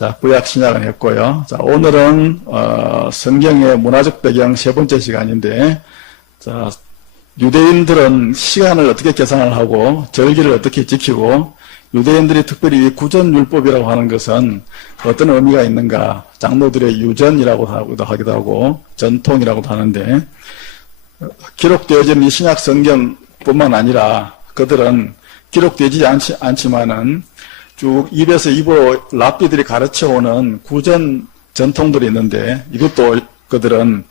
자, 구약 신약은 했고요. 자, 오늘은 성경의 문화적 배경 세 번째 시간인데, 자, 유대인들은 시간을 어떻게 계산을 하고 절기를 어떻게 지키고 유대인들이 특별히 이 구전율법이라고 하는 것은 어떤 의미가 있는가? 장로들의 유전이라고 하기도 하고 전통이라고도 하는데, 기록되어진 이 신약 성경뿐만 아니라 그들은 기록되지 않지만은 쭉 입에서 입으로 랍비들이 가르쳐오는 구전 전통들이 있는데, 이것도 그들은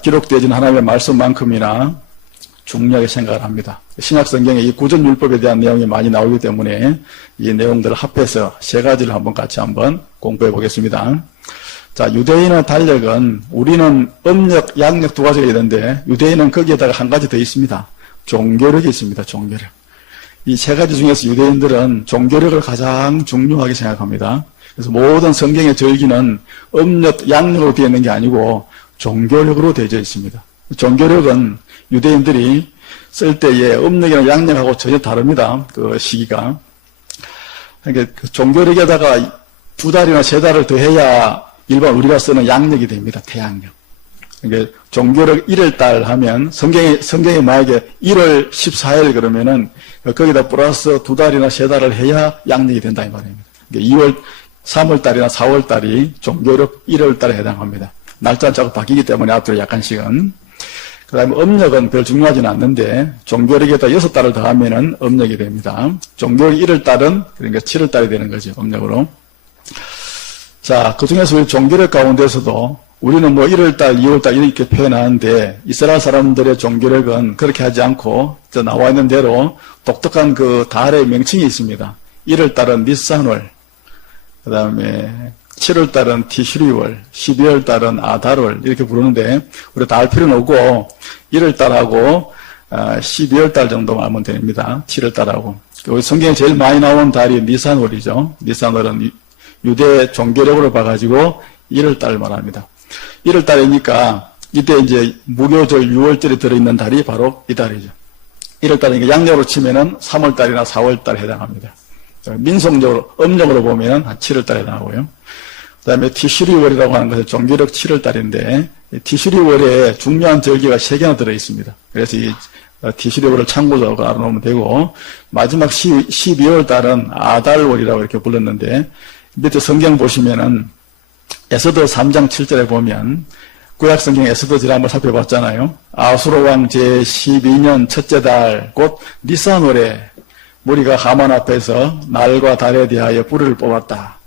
기록되어진 하나님의 말씀만큼이나 중요하게 생각을 합니다. 신약 성경에 이 구전율법에 대한 내용이 많이 나오기 때문에 이 내용들을 합해서 세 가지를 같이 공부해 보겠습니다. 자, 유대인의 달력은, 우리는 음력, 양력 두 가지가 있는데 유대인은 거기에다가 한 가지 더 있습니다. 종교력이 있습니다. 종교력. 이 세 가지 중에서 유대인들은 종교력을 가장 중요하게 생각합니다. 그래서 모든 성경의 절기는 음력, 양력으로 되어 있는 게 아니고 종교력으로 되어 있습니다. 종교력은 유대인들이 쓸 때에 음력이나 양력하고 전혀 다릅니다. 그 시기가. 그러니까 그 종교력에다가 2달이나 3달을 더해야 일반 우리가 쓰는 양력이 됩니다. 태양력. 그러니까 종교력 1월달 하면 성경에 만약에 1월 14일 그러면은 거기다 플러스 2달이나 3달을 해야 양력이 된다 이 말입니다. 그러니까 2월, 3월달이나 4월달이 종교력 1월달에 해당합니다. 날짜 자꾸 바뀌기 때문에 앞으로 약간씩은. 그 다음에 음력은 별 중요하지는 않는데 종교력에다 6달을 더하면은 음력이 됩니다. 종교력 1월달은 그러니까 7월달이 되는 거죠. 음력으로. 자, 그 중에서 우리 종교력 가운데서도 우리는 1월달, 2월달 이렇게 표현하는데 이스라엘 사람들의 종교력은 그렇게 하지 않고 저 나와 있는 대로 독특한 그 달의 명칭이 있습니다. 1월달은 니산월, 그 다음에 7월달은 티슈리월, 12월달은 아달월 이렇게 부르는데 우리가 다 알 필요는 없고 1월달하고 12월달 정도만 알면 됩니다. 7월달하고. 성경에 제일 많이 나오는 달이 니산월이죠. 니산월은 유대 종교력으로 봐가지고 1월달 말합니다. 1월달이니까 이때 이제 무교절 6월절이 들어있는 달이 바로 이 달이죠. 1월달이니까 양력으로 치면은 3월달이나 4월달에 해당합니다. 민속적으로, 음력으로 보면 한 7월달에 해당하고요. 그 다음에 티슈리월이라고 하는 것은 종교력 7월달인데, 티슈리월에 중요한 절기가 3개나 들어있습니다. 그래서 이 티슈리월을 참고적으로 알아놓으면 되고, 마지막 12월달은 아달월이라고 이렇게 불렀는데, 밑에 성경 보시면은 에스더 3장 7절에 보면 구약 성경 에스더지를 한번 살펴봤잖아요. 아수르 왕 제12년 첫째 달 곧 니산월에 무리가 하만 앞에서 날과 달에 대하여 불을 뽑았다.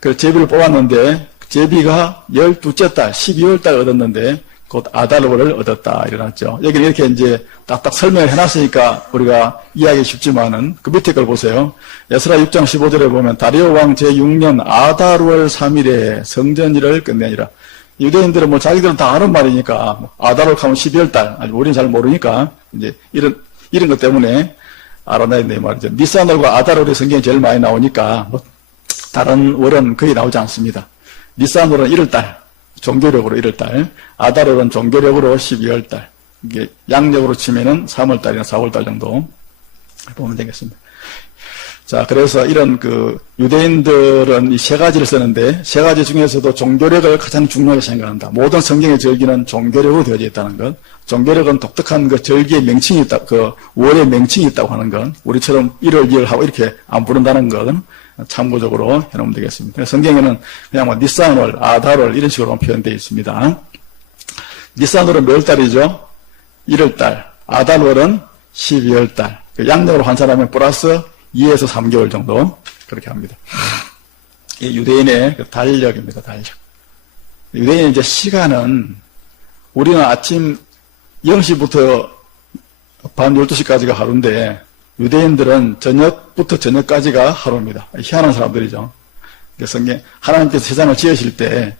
그래서 제비를 뽑았는데 제비가 12째 달 12월 달 얻었는데 곧 아달월을 얻었다 일어났죠. 여기는 이렇게 이제 딱딱 설명을 해놨으니까 우리가 이해하기 쉽지만은 그 밑에 걸 보세요. 에스라 6장 15절에 보면 다리오 왕 제6년 아달월 3일에 성전일을 끝내니라. 유대인들은 자기들은 다 아는 말이니까 아달월 하면 12월 달, 아직 우리는 잘 모르니까 이제 이런 것 때문에 알아내야 된다 이 말이죠. 니산월과 아달월이 성경에 제일 많이 나오니까 다른 월은 거의 나오지 않습니다. 니산월은 1월달. 종교력으로 1월달, 아달월은 종교력으로 12월달, 이게 양력으로 치면은 3월달이나 4월달 정도 보면 되겠습니다. 자, 그래서 이런 유대인들은 이 세 가지를 쓰는데, 세 가지 중에서도 종교력을 가장 중요하게 생각한다. 모든 성경의 절기는 종교력으로 되어져 있다는 것, 종교력은 독특한 절기의 명칭이 있다, 월의 명칭이 있다고 하는 것, 우리처럼 1월, 2월 하고 이렇게 안 부른다는 것은 참고적으로 해놓으면 되겠습니다. 성경에는 그냥 니산월, 아달월 이런 식으로 표현되어 있습니다. 니산월은 몇 달이죠? 1월달. 아달월은 12월달. 양력으로 환산하면 플러스 2에서 3개월 정도 그렇게 합니다. 유대인의 달력입니다. 달력. 유대인의 이제 시간은 우리는 아침 0시부터 밤 12시까지가 하루인데 유대인들은 저녁부터 저녁까지가 하루입니다. 희한한 사람들이죠. 성경 하나님께서 세상을 지으실 때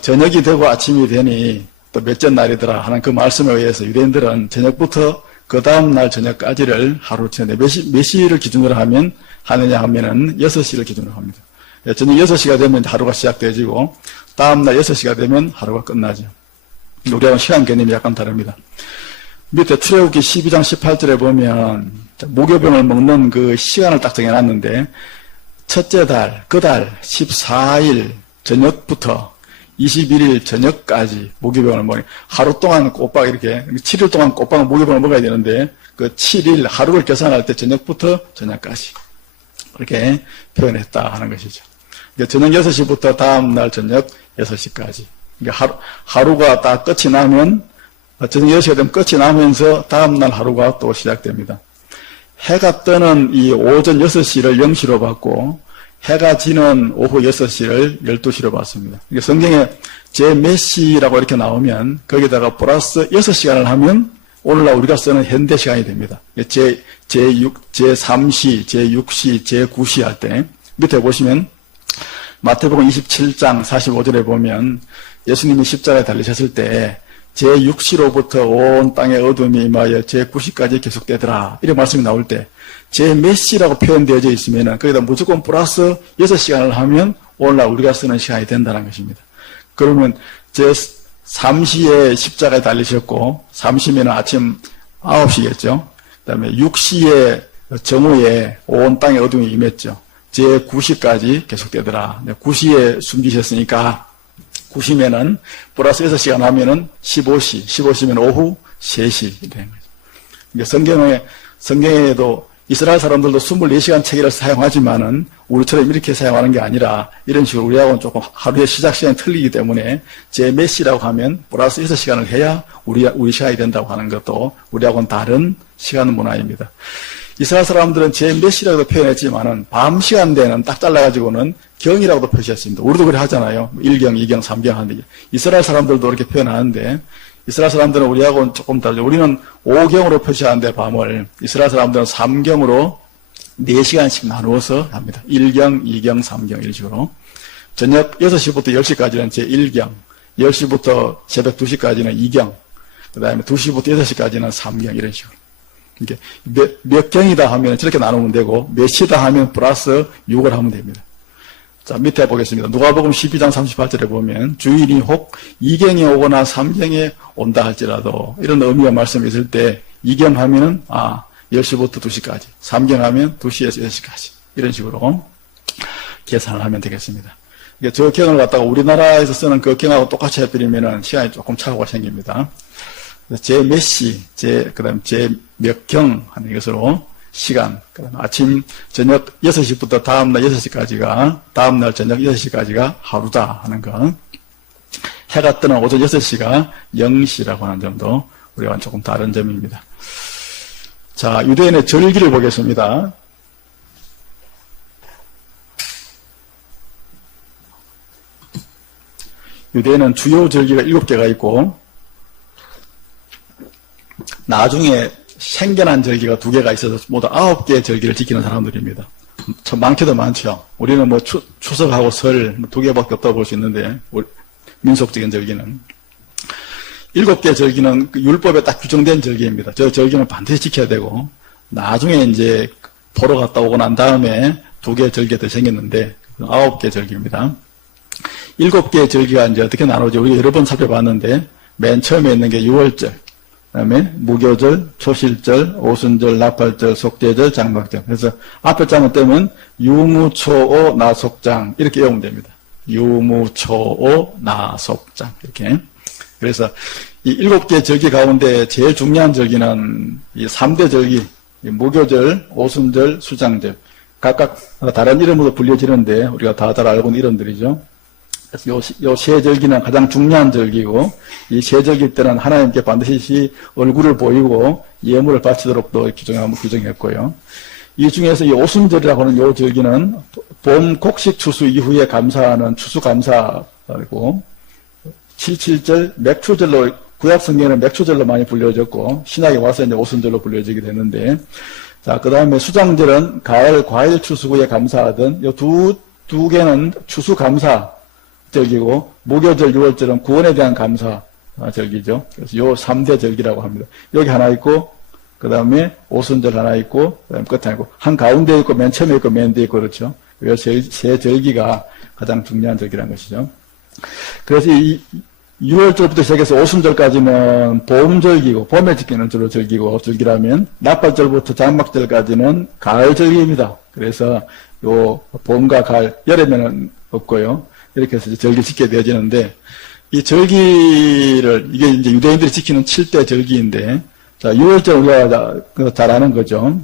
저녁이 되고 아침이 되니 또 몇째 날이더라 하는 그 말씀에 의해서 유대인들은 저녁부터 그 다음날 저녁까지를 하루로 치는데 몇 시를 기준으로 하느냐 하면은 6시를 기준으로 합니다. 저녁 6시가 되면 하루가 시작되어지고 다음날 6시가 되면 하루가 끝나죠. 우리하고는 시간 개념이 약간 다릅니다. 밑에 출애굽기 12장 18절에 보면 무교병을 먹는 그 시간을 딱 정해놨는데 첫째 달, 그 달 14일 저녁부터 21일 저녁까지 모기병을 먹니 하루 동안 꼬박 이렇게 7일 동안 꼬박 모기병을 먹어야 되는데 그 7일 하루를 계산할 때 저녁부터 저녁까지 이렇게 표현했다 하는 것이죠. 그러니까 저녁 6시부터 다음날 저녁 6시까지. 그러니까 하루가 다 끝이 나면 저녁 6시가 되면 끝이 나면서 다음날 하루가 또 시작됩니다. 해가 뜨는 이 오전 6시를 0시로 받고 해가 지는 오후 6시를 12시로 받습니다. 성경에 제 몇 시라고 이렇게 나오면 거기다가 플러스 6시간을 하면 오늘날 우리가 쓰는 현대 시간이 됩니다. 제3시, 제6시, 제9시 할 때 밑에 보시면 마태복음 27장 45절에 보면 예수님이 십자가에 달리셨을 때 제6시로부터 온 땅의 어둠이 임하여 제9시까지 계속되더라. 이런 말씀이 나올 때 제 몇 시라고 표현되어져 있으면 거기다 무조건 플러스 6시간을 하면 오늘날 우리가 쓰는 시간이 된다는 것입니다. 그러면 제3시에 십자가에 달리셨고 3시면 아침 9시겠죠. 그 다음에 6시에 정오에 온 땅의 어둠이 임했죠. 제9시까지 계속되더라. 9시에 숨기셨으니까 9시면은 플러스 6시간 하면은 15시, 15시면 오후 3시 되는 거죠. 성경에도 이스라엘 사람들도 24시간 체계를 사용하지만은 우리처럼 이렇게 사용하는 게 아니라 이런 식으로 우리하고는 조금 하루의 시작 시간이 틀리기 때문에 제 몇 시라고 하면 플러스 6시간을 해야 우리 시간이 된다고 하는 것도 우리하고는 다른 시간 문화입니다. 이스라엘 사람들은 제 몇 시라고도 표현했지만은 밤 시간대는 딱 잘라가지고는 경이라고도 표시했습니다. 우리도 그래 하잖아요. 1경, 2경, 3경 하는데 이스라엘 사람들도 그렇게 표현하는데 이스라엘 사람들은 우리하고는 조금 다르죠. 우리는 5경으로 표시하는데 밤을 이스라엘 사람들은 3경으로 4시간씩 나누어서 합니다. 1경, 2경, 3경 이런 식으로. 저녁 6시부터 10시까지는 제1경, 10시부터 새벽 2시까지는 2경, 그 다음에 2시부터 6시까지는 3경 이런 식으로. 이게 몇 경이다 하면 저렇게 나누면 되고 몇 시다 하면 플러스 6을 하면 됩니다. 자, 밑에 보겠습니다. 누가복음 12장 38절에 보면 주인이 혹 2경에 오거나 3경에 온다 할지라도 이런 의미와 말씀이 있을 때 2경 하면은 10시부터 2시까지, 3경 하면 2시에서 6시까지 이런 식으로 계산을 하면 되겠습니다. 저 경을 갖다가 우리나라에서 쓰는 그 경하고 똑같이 해버리면은 시간이 조금 차고가 생깁니다. 제 몇 시, 그 다음 제 몇 경 하는 것으로 시간, 그다음 아침, 저녁 6시부터 다음날 6시까지가, 다음날 저녁 6시까지가 하루다 하는 거. 해가 뜨는 오전 6시가 0시라고 하는 점도 우리와 조금 다른 점입니다. 자, 유대인의 절기를 보겠습니다. 유대인은 주요 절기가 7개가 있고, 나중에 생겨난 절기가 2개가 있어서 모두 9개의 절기를 지키는 사람들입니다. 참 많게도 많죠. 우리는 뭐 추석하고 설 2개밖에 없다고 볼 수 있는데 민속적인 절기는 7개 절기는 율법에 딱 규정된 절기입니다. 저 절기는 반드시 지켜야 되고 나중에 이제 보러 갔다 오고 난 다음에 2개의 절기가 더 생겼는데 9개 절기입니다. 7개의 절기가 이제 어떻게 나누죠? 우리가 여러 번 살펴봤는데 맨 처음에 있는 게 6월절, 그다음에 무교절, 초실절, 오순절, 나팔절, 속죄절, 장막절. 그래서 앞에 장을 떼면 유무초오 나속장 이렇게 외우면 됩니다. 유무초오 나속장 이렇게. 그래서 이 7개 절기 가운데 제일 중요한 절기는 이 3대 절기, 무교절, 오순절, 수장절. 각각 다른 이름으로 불려지는데 우리가 다 잘 알고 있는 이름들이죠. 그래서 요 세 절기는 가장 중요한 절기고, 이 세 절기 때는 하나님께 반드시 얼굴을 보이고 예물을 바치도록 또 규정했고요. 이 중에서 이 오순절이라고 하는 요 절기는 봄 곡식 추수 이후에 감사하는 추수감사이고, 77절 맥추절로, 구약 성경에는 맥추절로 많이 불려졌고, 신약에 와서 이제 오순절로 불려지게 되는데, 자, 그 다음에 수장절은 가을 과일 추수 후에 감사하던 요 두 개는 추수감사 절기고, 무교절 6월절은 구원에 대한 감사 절기죠. 그래서 요 3대 절기라고 합니다. 여기 하나 있고, 그 다음에 오순절 하나 있고, 그 다음에 끝 하나 있고, 한 가운데 있고, 맨 처음에 있고, 맨 뒤에 있고, 그렇죠. 요 세 절기가 가장 중요한 절기라는 것이죠. 그래서 6월절부터 시작해서 오순절까지는 봄절기고, 봄에 지키는 주로 절기라면, 나팔절부터 장막절까지는 가을절기입니다. 그래서 요 봄과 가을, 여름에는 없고요. 이렇게 해서 절기 지켜야 되어지는데, 이 절기를, 이게 이제 유대인들이 지키는 7대 절기인데, 자, 6월절 우리가 잘 아는 거죠.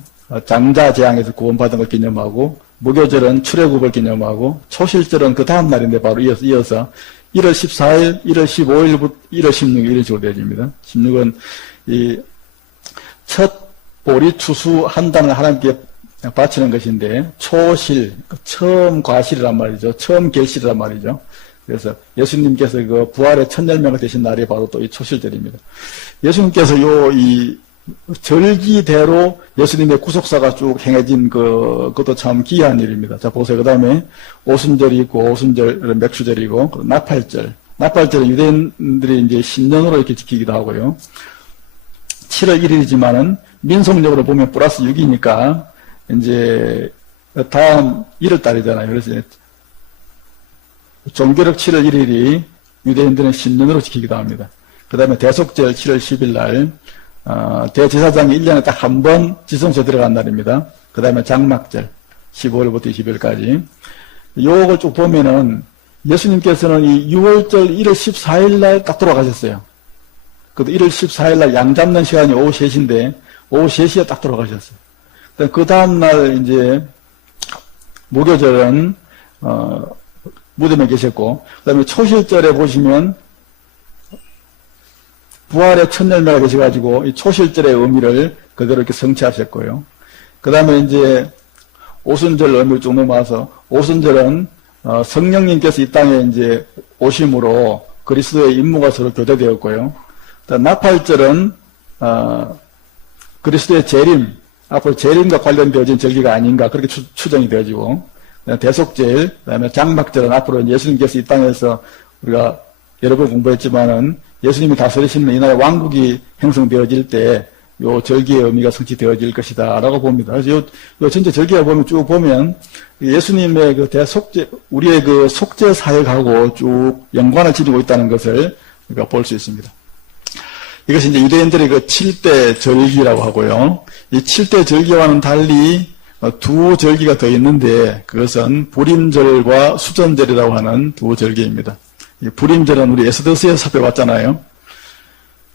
장자재앙에서 구원받은 걸 기념하고, 무교절은 출애굽을 기념하고, 초실절은 그 다음 날인데 바로 이어서 1월 14일, 1월 15일부터 1월 16일 이런 식으로 되어집니다. 16은 이 첫 보리 추수 한 단을 하나님께 바치는 것인데, 초실, 처음 과실이란 말이죠. 처음 결실이란 말이죠. 그래서 예수님께서 그 부활의 첫 열매가 되신 날이 바로 또 이 초실절입니다. 예수님께서 이 절기대로 예수님의 구속사가 쭉 행해진 그것도 참 기이한 일입니다. 자, 보세요. 그 다음에 오순절이 있고, 오순절, 맥주절이고, 나팔절. 나팔절은 유대인들이 이제 신년으로 이렇게 지키기도 하고요. 7월 1일이지만은 민속력으로 보면 플러스 6이니까, 이제, 다음 1월 달이잖아요. 그래서 종교력 7월 1일이 유대인들은 신년으로 지키기도 합니다. 그 다음에 대속절 7월 10일 날, 대제사장이 1년에 딱 한 번 지성소에 들어간 날입니다. 그 다음에 장막절 15일부터 20일까지. 요걸 쭉 보면은 예수님께서는 이 6월절 1월 14일 날 딱 돌아가셨어요. 그도 1월 14일 날 양 잡는 시간이 오후 3시인데 오후 3시에 딱 돌아가셨어요. 그 다음 날 이제 무교절은 무덤에 계셨고, 그 다음에 초실절에 보시면 부활의 첫 열매가 되셔가지고 이 초실절의 의미를 그대로 이렇게 성취하셨고요. 그 다음에 이제 오순절 의미를 쭉 넘어와서 오순절은 성령님께서 이 땅에 이제 오심으로 그리스도의 임무가 서로 교대되었고요. 나팔절은 그리스도의 재림, 앞으로 재림과 관련되어진 절기가 아닌가 그렇게 추정이 되어지고, 대속절, 그다음에 장막절은 앞으로 예수님께서 이 땅에서 우리가 여러 번 공부했지만은 예수님이 다스리시는 이 나라의 왕국이 형성되어질 때 요 절기의 의미가 성취되어질 것이다 라고 봅니다. 그래서 요 전체 절기에 보면 쭉 보면 예수님의 그 대속죄, 우리의 그 속죄 사역하고 쭉 연관을 지니고 있다는 것을 우리가 볼 수 있습니다. 이것이 이제 유대인들의 그 7대 절기라고 하고요. 이 7대 절기와는 달리 두 절기가 더 있는데 그것은 불임절과 수전절이라고 하는 두 절기입니다. 이 불임절은 우리 에스더스에서 살펴봤잖아요.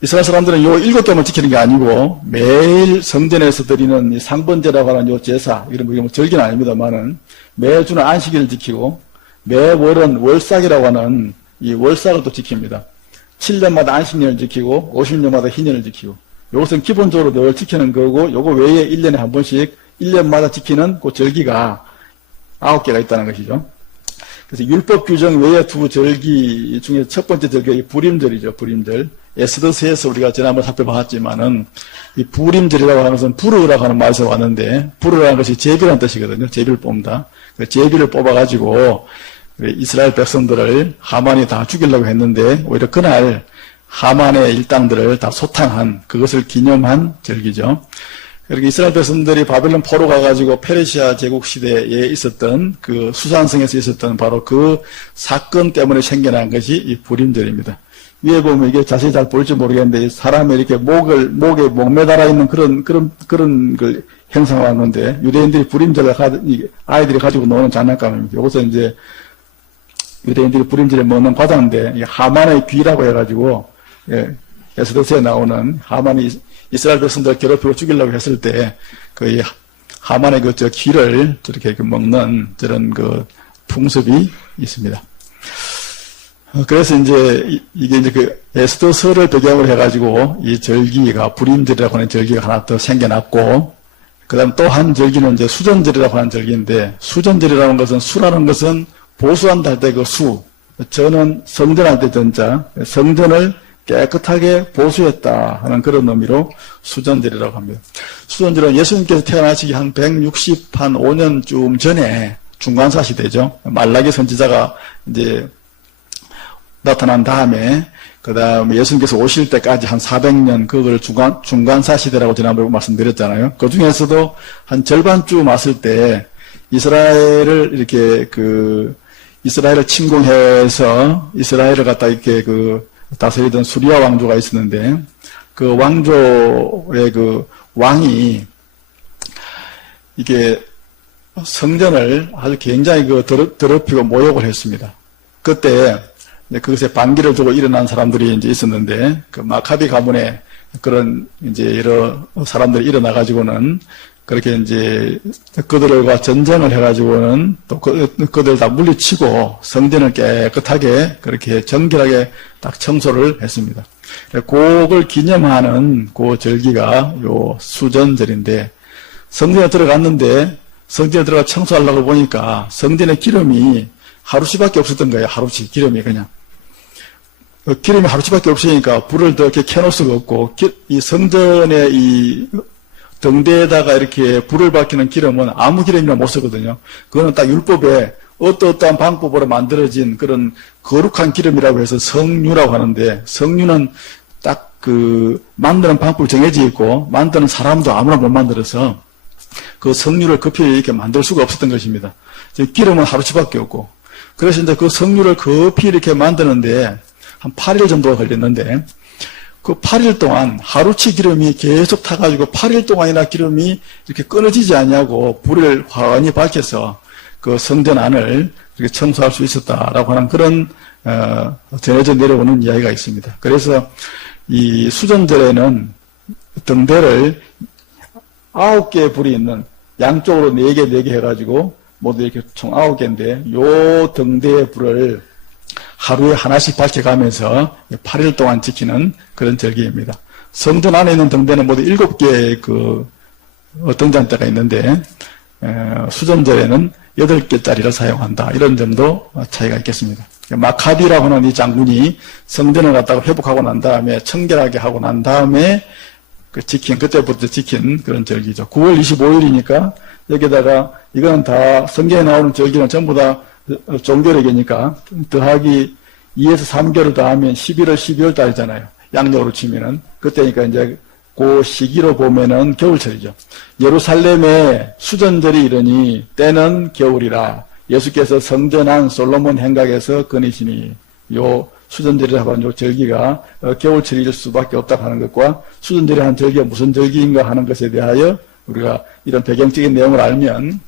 이스라엘 사람들은 요 7개만 지키는 게 아니고 매일 성전에서 드리는 이 상번제라고 하는 요 제사, 이런 뭐 절기는 아닙니다만은 매주는 안식일을 지키고 매월은 월삭이라고 하는 이 월삭을 또 지킵니다. 7년마다 안식년을 지키고 50년마다 희년을 지키고, 이것은 기본적으로 늘 지키는 거고, 요거 외에 1년에 한 번씩 1년마다 지키는 그 절기가 9개가 있다는 것이죠. 그래서 율법 규정 외에 두 절기 중에 첫 번째 절기가 불임절이죠. 불임절. 에스더스에서 우리가 지난번 살펴봤지만은 이 불임절이라고 하는 것은 부르라고 하는 말에서 왔는데, 부르라는 것이 제비라는 뜻이거든요. 제비를 뽑는다. 제비를 뽑아가지고 이스라엘 백성들을 하만이 다 죽이려고 했는데 오히려 그날 하만의 일당들을 다 소탕한, 그것을 기념한 절기죠. 그렇게 이스라엘 백성들이 바벨론 포로 가가지고 페르시아 제국 시대에 있었던 그 수산성에서 있었던 바로 그 사건 때문에 생겨난 것이 이 불임절입니다. 위에 보면 이게 자세히 잘 볼지 모르겠는데 사람이 이렇게 목에 목 매달아 있는 그런 걸 형상화한 건데, 유대인들이 불임절을 아이들이 가지고 노는 장난감입니다. 여기서 이제 유대인들이 불임절에 먹는 과자인데, 이게 하만의 귀라고 해가지고, 에스더스에 나오는 하만이 이스라엘 백성들을 괴롭히고 죽이려고 했을 때, 그 하만의 저 귀를 저렇게 먹는 저런 그 풍습이 있습니다. 그래서 이제 이게 이제 그 에스더서를 배경으로 해가지고 이 절기가 불임절이라고 하는 절기가 하나 더 생겨났고, 그다음 또 한 절기는 이제 수전절이라고 하는 절기인데, 수전절이라는 것은, 수라는 것은 보수한다 할 때 그 수, 저는 성전할 때 전자, 성전을 깨끗하게 보수했다 하는 그런 의미로 수전절이라고 합니다. 수전절은 예수님께서 태어나시기 한 165년쯤 전에 중간사 시대죠. 말라기 선지자가 이제 나타난 다음에, 그 다음에 예수님께서 오실 때까지 한 400년, 그걸 중간사 시대라고 지난번에 말씀드렸잖아요. 그 중에서도 한 절반쯤 왔을 때 이스라엘을 이렇게 이스라엘을 침공해서 이스라엘을 갖다 이렇게 다스리던 수리아 왕조가 있었는데, 그 왕조의 그 왕이 이게 성전을 아주 굉장히 그 더럽히고 모욕을 했습니다. 그때 그것에 반기를 두고 일어난 사람들이 이제 있었는데, 그 마카비 가문에 그런 이제 여러 사람들이 일어나가지고는 그렇게 이제 그들과 전쟁을 해가지고는 또 그들 다 물리치고 성전을 깨끗하게 그렇게 정결하게 딱 청소를 했습니다. 그걸 기념하는 그 절기가 요 수전절인데, 성전에 들어갔는데 성전에 들어가 청소하려고 보니까 성전에 기름이 하루씩밖에 없었던 거예요. 하루씩 기름이 그냥. 기름이 하루씩밖에 없으니까 불을 더 이렇게 켜놓을 수가 없고, 이 성전의 이 등대에다가 이렇게 불을 밝히는 기름은 아무 기름이나 못 쓰거든요. 그거는 딱 율법에 어떠한 방법으로 만들어진 그런 거룩한 기름이라고 해서 성유라고 하는데, 성유는 딱 그 만드는 방법이 정해져 있고 만드는 사람도 아무나 못 만들어서 그 성유를 급히 이렇게 만들 수가 없었던 것입니다. 기름은 하루씩밖에 없고, 그래서 이제 그 성유를 급히 이렇게 만드는데 한 8일 정도가 걸렸는데, 그 8일 동안 하루치 기름이 계속 타가지고 8일 동안이나 기름이 이렇게 끊어지지 않냐고 불을 환히 밝혀서 그 성전 안을 이렇게 청소할 수 있었다라고 하는 그런 전해져 내려오는 이야기가 있습니다. 그래서 이 수전절에는 등대를 9개의 불이 있는, 양쪽으로 4개, 4개 해가지고 모두 이렇게 총 9개인데, 요 등대의 불을 하루에 하나씩 밝혀가면서 8일 동안 지키는 그런 절기입니다. 성전 안에 있는 등대는 모두 7개의 그 등잔대가 있는데, 수전절에는 8개짜리를 사용한다. 이런 점도 차이가 있겠습니다. 마카비라고 하는 이 장군이 성전을 갖다가 회복하고 난 다음에, 청결하게 하고 난 다음에 그때부터 지킨 그런 절기죠. 9월 25일이니까 여기다가 이거는 다 성경에 나오는 절기는 전부 다 종교력이니까 더하기 2에서 3개월을 더하면 11월, 12월 달이잖아요. 양력으로 치면은. 그때니까 이제 그 시기로 보면은 겨울철이죠. 예루살렘에 수전절이 이르니 때는 겨울이라. 예수께서 성전 안 솔로몬 행각에서 거니시니, 요 수전절이라고 하는 요 절기가 겨울철일 수밖에 없다고 하는 것과, 수전절이 한 절기가 무슨 절기인가 하는 것에 대하여 우리가 이런 배경적인 내용을 알면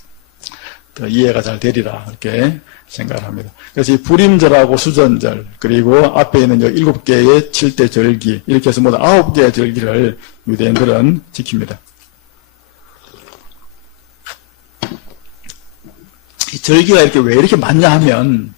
더 이해가 잘 되리라 이렇게 생각을 합니다. 그래서 이 불임절하고 수전절, 그리고 앞에 있는 7개의 7대 절기, 이렇게 해서 모두 9개의 절기를 유대인들은 지킵니다. 이 절기가 이렇게 왜 이렇게 많냐 하면,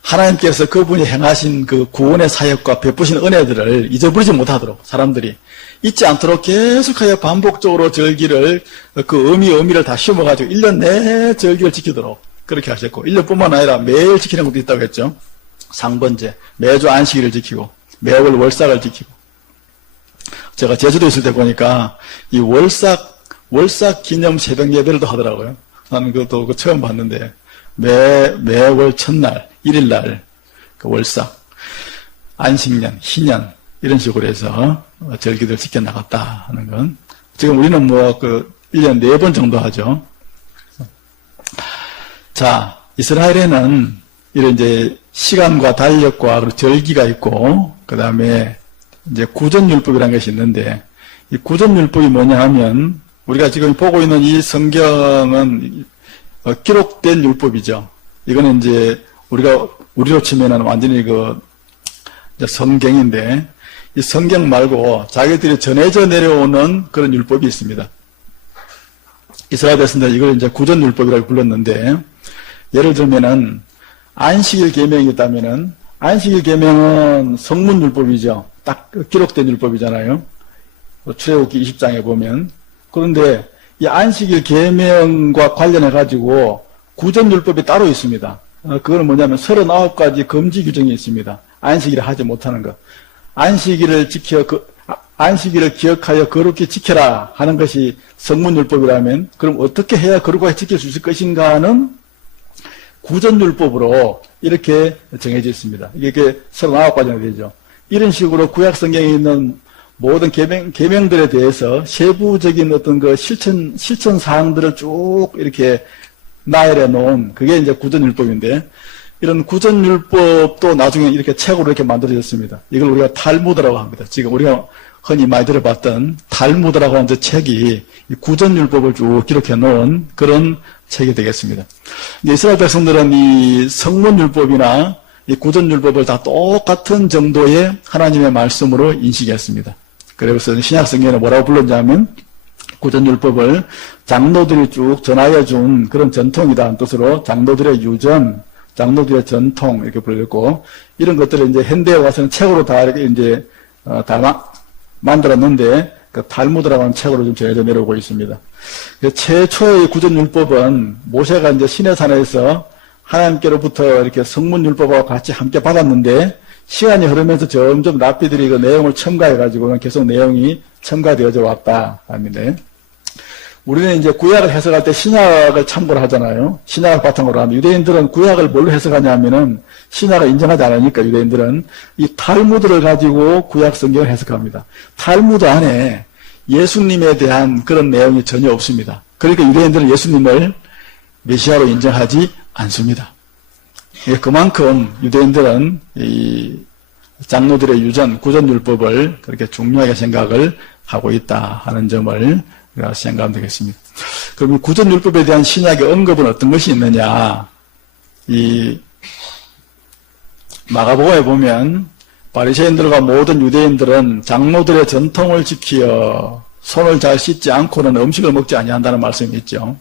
하나님께서 그분이 행하신 그 구원의 사역과 베푸신 은혜들을 잊어버리지 못하도록, 사람들이 잊지 않도록 계속하여 반복적으로 절기를, 그 의미를 다 심어가지고 1년 내내 절기를 지키도록 그렇게 하셨고, 1년뿐만 아니라 매일 지키는 것도 있다고 했죠. 상번제, 매주 안식일을 지키고, 매월 월삭을 지키고. 제가 제주도에 있을 때 보니까 이 월삭 기념 새벽 예배를 하더라고요. 나는 그것도 처음 봤는데, 매월 첫날, 1일날, 그 월삭, 안식년, 희년, 이런 식으로 해서 절기들 지켜나갔다 하는 건, 지금 우리는 1년 4번 정도 하죠. 자, 이스라엘에는 이런 이제 시간과 달력과 그리고 절기가 있고, 그 다음에 이제 구전율법이라는 것이 있는데, 이 구전율법이 뭐냐 하면, 우리가 지금 보고 있는 이 성경은 기록된 율법이죠. 이거는 이제 우리로 치면은 완전히 성경인데, 이 성경 말고 자기들이 전해져 내려오는 그런 율법이 있습니다. 이스라엘 백성들 이걸 이제 구전율법이라고 불렀는데, 예를 들면은 안식일 계명이 있다면은, 안식일 계명은 성문율법이죠. 딱 기록된 율법이잖아요. 출애굽기 20장에 보면. 그런데 이 안식일 계명과 관련해 가지고 구전율법이 따로 있습니다. 그거는 뭐냐면 39가지 금지 규정이 있습니다. 안식일을 하지 못하는 것. 안식일을 기억하여 거룩히 지켜라 하는 것이 성문율법이라면, 그럼 어떻게 해야 거룩하게 지킬 수 있을 것인가 하는 구전율법으로 이렇게 정해져 있습니다. 이게 39가지나 되죠. 이런 식으로 구약 성경에 있는 모든 계명들에 대해서 세부적인 어떤 그 실천 사항들을 쭉 이렇게 나열해 놓은 그게 이제 구전율법인데, 이런 구전율법도 나중에 이렇게 책으로 이렇게 만들어졌습니다. 이걸 우리가 탈무드라고 합니다. 지금 우리가 흔히 많이 들어봤던 탈무드라고 하는 저 책이 구전율법을 쭉 기록해 놓은 그런 책이 되겠습니다. 이스라엘 백성들은 이 성문율법이나 이 구전율법을 다 똑같은 정도의 하나님의 말씀으로 인식했습니다. 그래서 신약성경에 뭐라고 불렀냐면 구전율법을 장로들이 쭉 전하여 준 그런 전통이다는 뜻으로 장로들의 유전, 장로들의 전통 이렇게 불렸고, 이런 것들을 이제 현대에 와서는 책으로 다 이렇게 이제 다 만들었는데 그 탈무드라고 하는 책으로 좀 전해져 내려오고 있습니다. 최초의 구전율법은 모세가 이제 시내산에서 하나님께로부터 이렇게 성문율법과 같이 함께 받았는데, 시간이 흐르면서 점점 랍비들이 그 내용을 첨가해가지고 계속 내용이 첨가되어져 왔다 합니다. 우리는 이제 구약을 해석할 때 신약을 참고를 하잖아요. 신약을 바탕으로 하면, 유대인들은 구약을 뭘로 해석하냐 하면은 신약을 인정하지 않으니까 유대인들은 이 탈무드를 가지고 구약 성경을 해석합니다. 탈무드 안에 예수님에 대한 그런 내용이 전혀 없습니다. 그러니까 유대인들은 예수님을 메시아로 인정하지 않습니다. 그만큼 유대인들은 이 장로들의 유전, 구전율법을 그렇게 중요하게 생각을 하고 있다 하는 점을 우리가 생각하면 되겠습니다. 그럼 이 구전율법에 대한 신약의 언급은 어떤 것이 있느냐? 이 마가복음에 보면 바리새인들과 모든 유대인들은 장로들의 전통을 지키어 손을 잘 씻지 않고는 음식을 먹지 아니한다는 말씀이 있죠.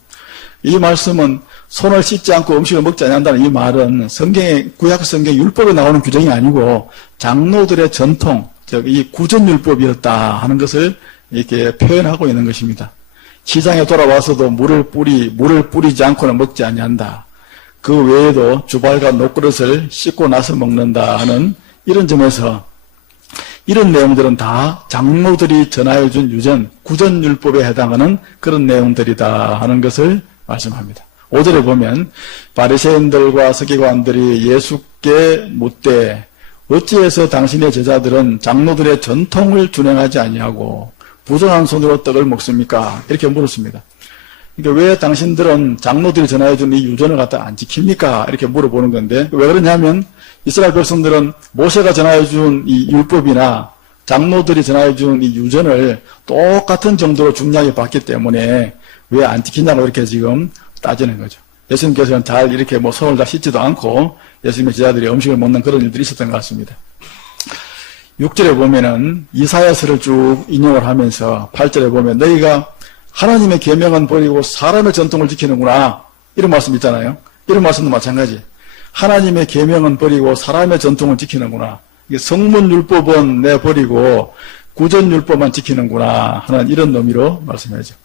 이 말씀은 손을 씻지 않고 음식을 먹지 않는다는 이 말은 성경의 구약 성경 율법에 나오는 규정이 아니고 장로들의 전통, 즉 이 구전율법이었다 하는 것을 이렇게 표현하고 있는 것입니다. 시장에 돌아와서도 물을 뿌리지 않고는 먹지 아니한다. 그 외에도 주발과 녹그릇을 씻고 나서 먹는다 하는 이런 점에서 이런 내용들은 다 장로들이 전하여 준 유전, 구전율법에 해당하는 그런 내용들이다 하는 것을 말씀합니다. 5절에 보면 바리새인들과 서기관들이 예수께 묻되 어찌해서 당신의 제자들은 장로들의 전통을 준행하지 아니하고 부정한 손으로 떡을 먹습니까? 이렇게 물었습니다. 그러니까 왜 당신들은 장로들이 전하여준 이 유전을 갖다 안 지킵니까? 이렇게 물어보는 건데, 왜 그러냐면 이스라엘 백성들은 모세가 전하여준 이 율법이나 장로들이 전하여준 이 유전을 똑같은 정도로 중요하게 봤기 때문에 왜 안 지키냐고 이렇게 지금 따지는 거죠. 예수님께서는 잘 이렇게 뭐 손을 다 씻지도 않고 예수님의 제자들이 음식을 먹는 그런 일들이 있었던 것 같습니다. 6절에 보면은 이사야서를 쭉 인용을 하면서 8절에 보면 너희가 하나님의 계명은 버리고 사람의 전통을 지키는구나. 이런 말씀 있잖아요. 이런 말씀도 마찬가지. 하나님의 계명은 버리고 사람의 전통을 지키는구나. 이게 성문율법은 내버리고 구전율법만 지키는구나 하는 이런 의미로 말씀하죠.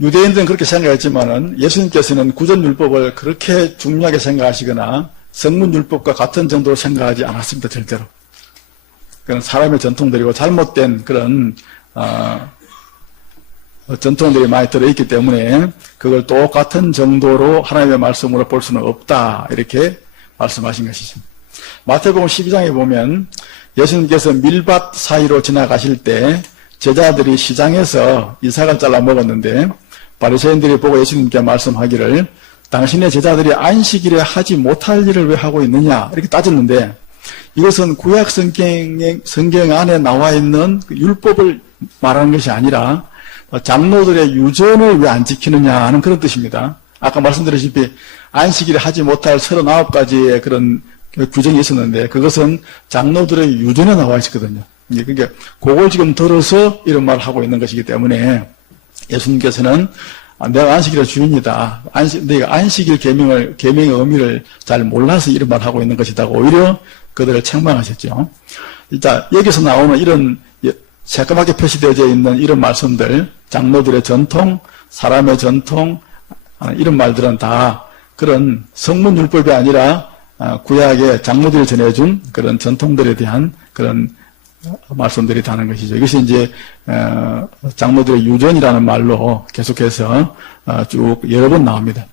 유대인들은 그렇게 생각했지만은 예수님께서는 구전율법을 그렇게 중요하게 생각하시거나 성문율법과 같은 정도로 생각하지 않았습니다. 절대로. 그건 사람의 전통들이고 잘못된 그런 전통들이 많이 들어있기 때문에 그걸 똑같은 정도로 하나님의 말씀으로 볼 수는 없다 이렇게 말씀하신 것이죠. 마태복음 12장에 보면 예수님께서 밀밭 사이로 지나가실 때 제자들이 시장에서 이삭을 잘라 먹었는데 바리새인들이 보고 예수님께 말씀하기를 당신의 제자들이 안식일에 하지 못할 일을 왜 하고 있느냐 이렇게 따졌는데, 이것은 구약 성경 안에 나와 있는 율법을 말하는 것이 아니라 장로들의 유전을 왜 안 지키느냐 하는 그런 뜻입니다. 아까 말씀드렸다시피 안식일에 하지 못할 39가지의 그런 규정이 있었는데 그것은 장로들의 유전에 나와 있었거든요. 그러니까 그걸 지금 들어서 이런 말을 하고 있는 것이기 때문에 예수님께서는 내가 안식일의 주인이다. 너희가 안식일 계명의 의미를 잘 몰라서 이런 말을 하고 있는 것이다. 오히려 그들을 책망하셨죠. 일단 여기서 나오는 이런 새까맣게 표시되어져 있는 이런 말씀들, 장로들의 전통, 사람의 전통, 이런 말들은 다 그런 성문율법이 아니라 구약의 장로들이 전해준 그런 전통들에 대한 그런 말씀들이 다는 것이죠. 이것이 이제 장로들의 유전이라는 말로 계속해서 쭉 여러 번 나옵니다.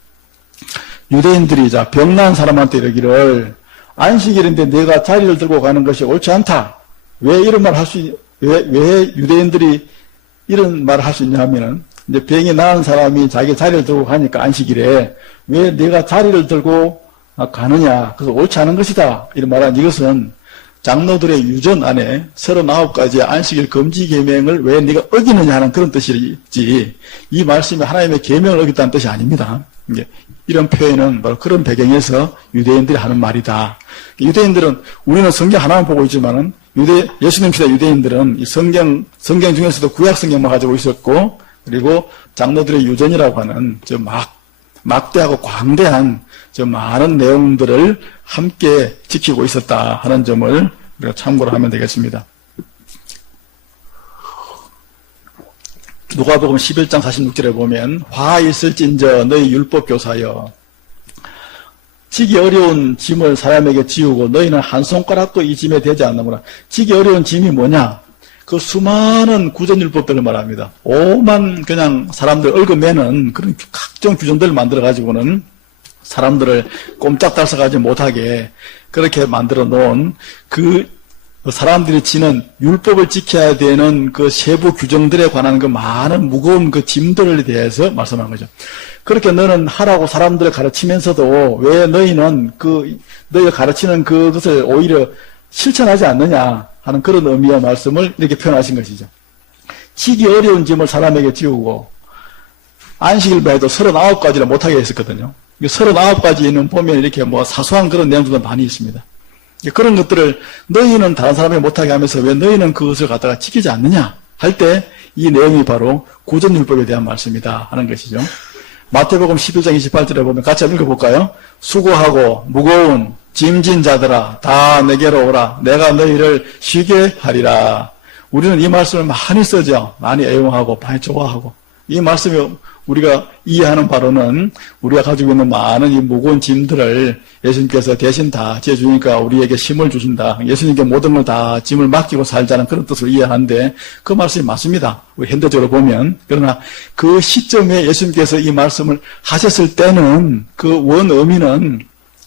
유대인들이 병난 사람한테 이러기를 안식일인데 내가 자리를 들고 가는 것이 옳지 않다. 왜 이런 말 할 수 왜 유대인들이 이런 말을 할 수 있냐 하면은 이제 병이 나은 사람이 자기 자리를 들고 가니까 안식일에 왜 내가 자리를 들고 가느냐. 그래서 옳지 않은 것이다. 이런 말한 이것은 장로들의 유전 안에 39가지의 안식일 금지 계명을 왜 네가 어기느냐 하는 그런 뜻이지, 이 말씀이 하나님의 계명을 어겼다는 뜻이 아닙니다. 이런 표현은 바로 그런 배경에서 유대인들이 하는 말이다. 유대인들은, 우리는 성경 하나만 보고 있지만은 예수님 시대 유대인들은 이 성경 중에서도 구약 성경만 가지고 있었고, 그리고 장로들의 유전이라고 하는 막대하고 광대한 많은 내용들을 함께 지키고 있었다 하는 점을 우리가 참고로 하면 되겠습니다. 누가복음 11장 46절에 보면 화 있을진저 너희 율법 교사여, 지기 어려운 짐을 사람에게 지우고 너희는 한 손가락도 이 짐에 대지 않는구나. 지기 어려운 짐이 뭐냐? 그 수많은 구전율법들을 말합니다. 오만 그냥 사람들 얽어매는 그런 각종 규정들을 만들어가지고는 사람들을 꼼짝달싹하지 못하게 그렇게 만들어 놓은 그 사람들이 지는 율법을 지켜야 되는 그 세부 규정들에 관한 그 많은 무거운 그 짐들에 대해서 말씀하는 거죠. 그렇게 너는 하라고 사람들을 가르치면서도 왜 너희는 너희가 가르치는 그것을 오히려 실천하지 않느냐 하는 그런 의미의 말씀을 이렇게 표현하신 것이죠. 지기 어려운 짐을 사람에게 지우고, 안식일에도 39가지를 못하게 했었거든요. 39가지는 보면 이렇게 사소한 그런 내용들도 많이 있습니다. 그런 것들을 너희는 다른 사람이 못하게 하면서 왜 너희는 그것을 갖다가 지키지 않느냐 할 때 이 내용이 바로 구전율법에 대한 말씀이다 하는 것이죠. 마태복음 11장 28절에 보면 같이 한번 읽어볼까요? 수고하고 무거운 짐진 자들아 다 내게로 오라. 내가 너희를 쉬게 하리라. 우리는 이 말씀을 많이 쓰죠. 많이 애용하고 많이 좋아하고. 이 말씀이 우리가 이해하는 바로는 우리가 가지고 있는 많은 이 무거운 짐들을 예수님께서 대신 다 지어주니까 우리에게 힘을 주신다. 예수님께 모든 걸 다 짐을 맡기고 살자는 그런 뜻으로 이해하는데 그 말씀이 맞습니다. 우리 현대적으로 보면. 그러나 그 시점에 예수님께서 이 말씀을 하셨을 때는 그 원 의미는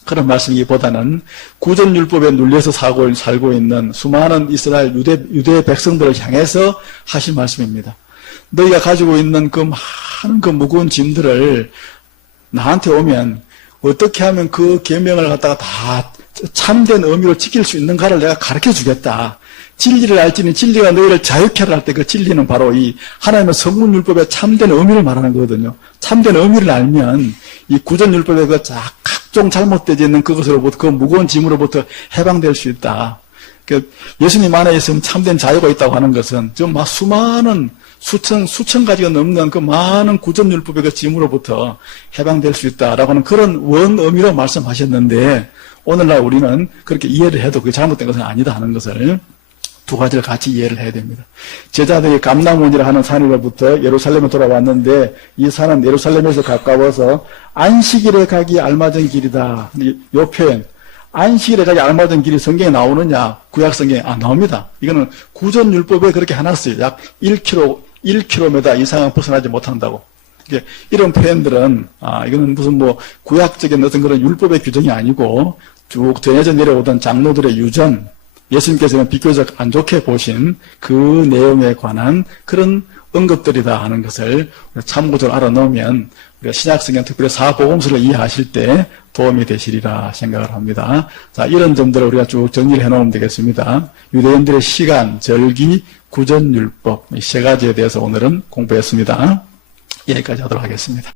그런 말씀이기보다는 구전율법에 눌려서 살고 있는 수많은 이스라엘 유대 백성들을 향해서 하신 말씀입니다. 너희가 가지고 있는 그 많은 그 무거운 짐들을 나한테 오면 어떻게 하면 그 계명을 갖다가 다 참된 의미로 지킬 수 있는가를 내가 가르쳐 주겠다. 진리를 알지니 진리가 너희를 자유케 하라 할 때 그 진리는 바로 이 하나님의 성문율법의 참된 의미를 말하는 거거든요. 참된 의미를 알면 이 구전율법의 그 각종 잘못되어 있는 그것으로부터, 그 무거운 짐으로부터 해방될 수 있다. 예수님 안에 있으면 참된 자유가 있다고 하는 것은 수많은 수천 가지가 넘는 그 많은 구전율법의 그 짐으로부터 해방될 수 있다라고 하는 그런 원 의미로 말씀하셨는데, 오늘날 우리는 그렇게 이해를 해도 그게 잘못된 것은 아니다 하는 것을 두 가지를 같이 이해를 해야 됩니다. 제자들이 감람원이라 하는 산으로부터 예루살렘에 돌아왔는데 이 산은 예루살렘에서 가까워서 안식일에 가기 알맞은 길이다. 이 표현, 안식일에 가기 알맞은 길이 성경에 나오느냐? 구약 성경에 안 나옵니다. 이거는 구전율법에 그렇게 해놨어요. 약 1km 이상은 벗어나지 못한다고. 이런 표현들은 이거는 무슨 구약적인 어떤 그런 율법의 규정이 아니고 쭉 전해져 내려오던 장로들의 유전, 예수님께서는 비교적 안 좋게 보신 그 내용에 관한 그런 언급들이다 하는 것을 참고적으로 알아놓으면 우리가 신약성경 특별히 사복음서를 이해하실 때 도움이 되시리라 생각을 합니다. 자, 이런 점들을 우리가 쭉 정리를 해놓으면 되겠습니다. 유대인들의 시간, 절기, 구전율법 이 세 가지에 대해서 오늘은 공부했습니다. 여기까지 하도록 하겠습니다.